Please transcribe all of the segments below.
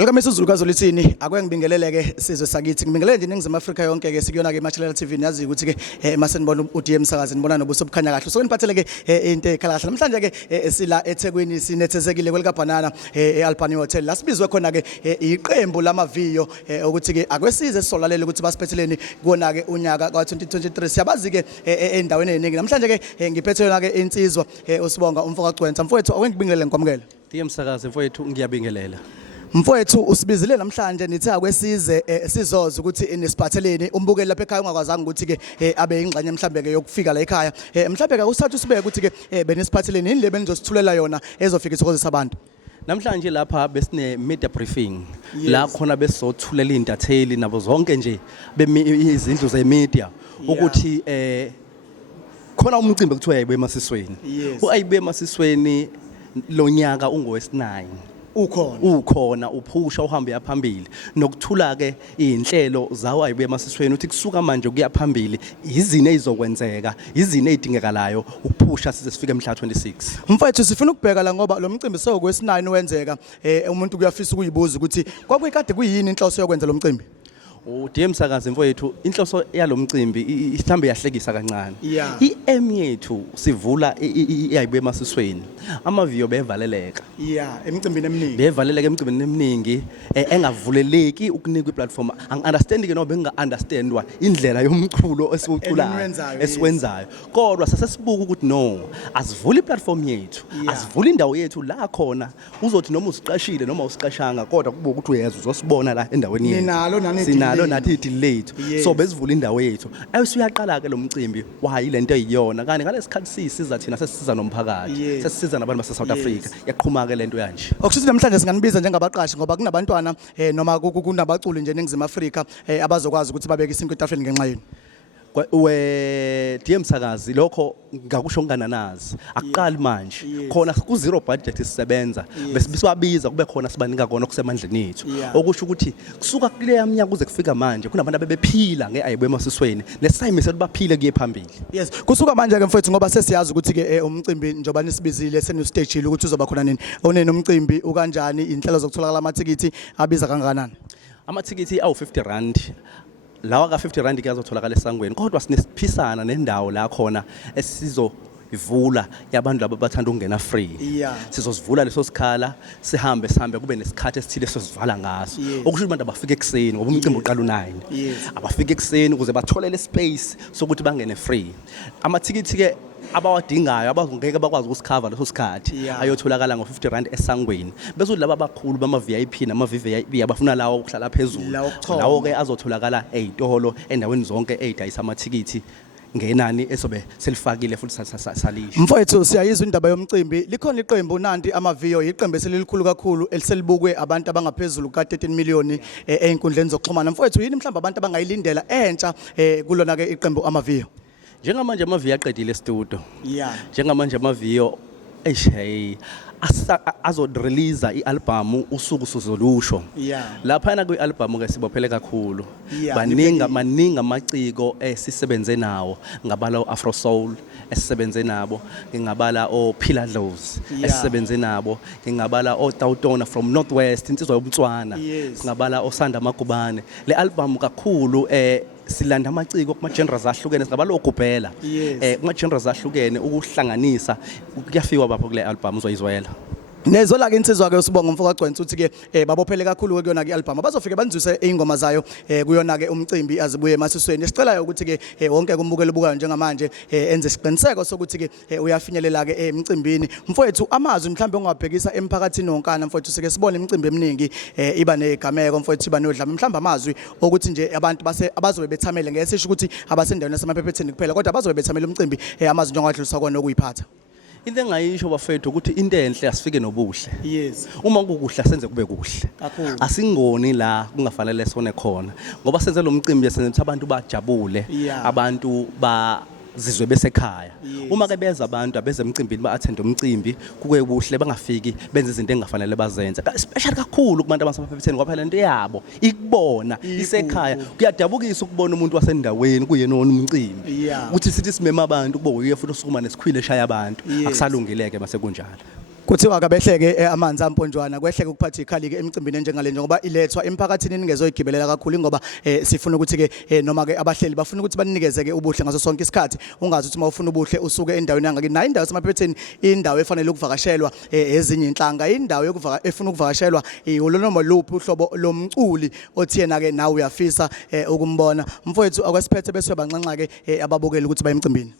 Welcome isizulukazi olithini akwengibingelele ke sizwe sakithi ngibingelele nje eNingizimu Afrika yonke ke sikuyona ke Matshela TV niyazi ukuthi ke masenibona uDM Msakazi nibona nobuso bukhanya kahle so niphathele ke into ekhala kahle namhlanje ke sila eThekwini sinethezekile kwelika banana eAlpani Hotel la sibizwe khona ke iqembu lamaviyo ukuthi ke akwesize sisolalela ukuthi basiphetheleni kuona ke unyaka ka2023 siyabazi ke endaweni eningi namhlanje ke ngiphethe yona ke insizwa uSibonga umfoka Gcwensa mfowethu awengibingelele ngikwamukela DM Msakazi mfowethu ngiyabingelela Mfowethu usibizile namhlanje nithi akwesize sizoza ukuthi nisiphatheleni umbukeli lapha ekhaya ungakwazanga ukuthi ke abe ingxenye mhlambe ke yokufika la ekhaya mhlambe ke usithatha usibeke ukuthi ke benisiphatheleni indlebe enizosithulela yona ezofika ithokozisa abantu namhlanje lapha besine media briefing la khona besizothulela intatheli nabo zonke nje izindlu zemedia ukuthi khona umcimbi kuthiwa ayibe emasisweni uayibe emasisweni lonyaka ungowesi9 ukhona uphusha uhamba yaphambili nokuthula ke inhlelo zawo ayibuye emasisweni uthi kusuka manje kuya phambili izini ezizokwenzeka izini ezidingekalayo ukuphusha size sifike emhla 26 mfowethu sifuna ukubheka la ngoba lo mcimbi sewukwesi9 wenzeka umuntu kuyafisa ukuyibuza ukuthi kwakuyikade kuyini inhloso yokwenza lo mcimbi uDM Msakazi mfowethu inhloso yalomcimbi ihlambe yahlekisa kancane iM yethu sivula iyayibuye emasisweni amaviyo bevaleleka emcimbini eminingi bevaleleka emcimbini eminingi engavuleleki ukunika iplatform angiunderstand ke nobe nginga-understandwa indlela yomculo esiwenzayo kodwa sasesibuka ukuthi no asivula iplatform yethu asivula indawo yethu la khona uzothi noma usiqashile noma usiqashanga kodwa kubuka ukuthi uyeza uzosibona la endaweni yethu sinalo nathi idilethu so besivula indawo yethu ayisuyaqala ke lo mcimbi wayi lento eyiyona kanti ngalesikhathi sisiza thina sesisiza nomphakathi sesisiza nabantu base South Africa yaqhuma ke lento yanje okusho namhlanje singanibiza njengabaqashi ngoba kunabantwana noma kunabaculi nje eNingizimu Afrika abazokwazi ukuthi babeke isinto etafeni ngenxa yenu DM Msakazi lokho ngakusho ngananazi aqali manje khona ku zero budget sisebenza besibisiwabiza kube khona sibanika kona okusemandleni ethu okusho ukuthi kusuka kule yaminyaka kuze kufika manje kunabantu abebephila ngeayibuye emasisweni lesayimisa baphile kuye phambili kusuka manje ke mfowethu ngoba sesiyazi ukuthi ke umcimbi njoba nisibizile senu stage ukuthi uzoba khona nini onene umcimbi ukanjani inhlelo zokutholakala amathikithi abiza kangakanani amathikithi awu50 lawa ka50 ke azotholakala esangweni kodwa sinesiphisana nendawo la khona esizovula yabantu laba bathanda ukungena free sizosivula leso sikhala sihambe kube nesikhathi esithile sosivala ngaso okusho abantu abafike ekseni ngoba umcimbi uqala u9 abafike ekseni ukuze bathole le space sokuthi bangene free amathikithi ke abawadingayo abazongeke bakwazi ukusikhava leso sikhathi ayotholakala ngo50 esangweni bese laba abakhulu bama VIP nama VVIP abafuna lawo ukuhlala phezulu lawo ke azotholakala ezitolo endaweni zonke ezidayisa amathikithi ngenani esobe selifakile futhi salisho mfowethu siyayizwa indaba yomcimbi likhona iqembu nanti amaviyo iqembu eselilikhulu kakhulu eliselibukwe abantu abangaphezulu ka13 million einkundleni zokuxhumana mfowethu yini mhlawumbe abantu abangayilindela entsha kulona ke iqembu amaviyo njengamanje amaviyo aqedile studio njengamanje amaviyo azorelease ialbum usuku sozolusho lapha kwi-album ke sibophele kakhulu maningi amaciko sisebenze nawo ngabala Afro Soul esisebenze nabo ngingabala Pillar Lows esisebenze nabo ngingabala Tautona from Northwest insizwa yomtswana ngingabala Sanda Magubane le album kakhulu silanda amaciko kuma genres ahlukene singabala ogubhela kuma genres ahlukene ukuhlanganisa kuyafiwa bapho kule album uzoyizwela Nezola ke insizwa ke uSibonga umfoka Gcwensa uthi ke babophele kakhulu ke kuyona ke album bazofike banzuse ingoma zayo kuyona ke umcimbi azibuye emasisweni sicelayo ukuthi ke wonke kumbukelo bukayo njengamanje enze isiqiniseko sokuthi ke uyafinyelela ke emcimbini mfowethu amazwi mhlambe ongabhekisa emphakathini wonkana mfowethu sike sibone imicimbi eminingi iba negameko mfowethu iba nodlame mhlambe amazwi ukuthi nje abantu abazobe bethamele ngesisho ukuthi abasendaweni nasemaphephetini kuphela kodwa abazobe bethamele umcimbi amazwi njengowadlulisa kona okuyiphatha into engayisho bafethu ukuthi into enhle asifike nobuhle uma kukuhle senze kube kuhle asingoni la kungafanele sone khona ngoba senze lo mcimbi senze ukuthi abantu bajabule abantu zizwe besekhaya uma ke beza abantu abeze emcimbini ba-attend umcimbi kuke kuhle bangafiki benze izinto engafanele bazenze especially kakhulu kubantu abasephepheteni ngoba phela into yabo ikubona isekhaya kuyadabukisa ukubona umuntu wasendaweni kuyena umcimbi ukuthi sithi simema abantu kubo uye futhi usukuma nesikhwile eshaya abantu akusalungileke mase kunjalo Kuthiwa kabehleke amanzi amponjwana kwehleke ukuphatha ikhali ke emcimbini enjengale ngoba ilethwa emphakathini ningezoyigibelela kakhulu ngoba sifuna ukuthi ke noma ke abahleli bafuna ukuthi banikeze ke ubuhle ngaso sonke isikhathi ungazi ukuthi mawufuna ubuhle usuke endaweni yangakini nayo indawo semaphetheni indawo efanele ukuvakashelwa ezinye inhlanga indawo efuna ukuvakashelwa noma luphi uhlobo lomculi othi yena ke nawe uyafisa ukumbona mfowethu akwesiphethe bese banxanxa ke ababukeli ukuthi bayemcimbini.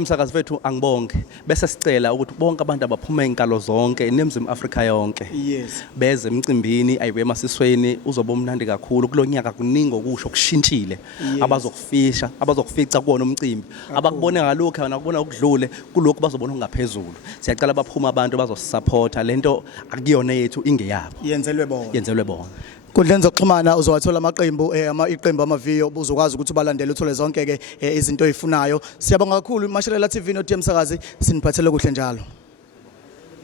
Msakazi wethu angibonge bese sicela ukuthi bonke abantu abaphuma inkalo zonke eNingizimu Afrika yonke beze emcimbini ayiwe emasisweni uzoba umnandi kakhulu kulonyaka kuningi okusho kushintshile abazokufica kuwona umcimbi abakubone ngalokho nakubona ukudlule kulokho bazobona ongaphezulu siyacela abaphuma abantu bazosupporta lento akuyona yethu ingeyabo yenzelwe bona Kundleni zokuxhumana uzowathola amaqembu iqembu amaviyo uzokwazi ukuthi ubalandele uthole zonke ke izinto oyifunayo. Siyabonga kakhulu Mashelela TV no DM Msakazi siniphathele kuhle njalo.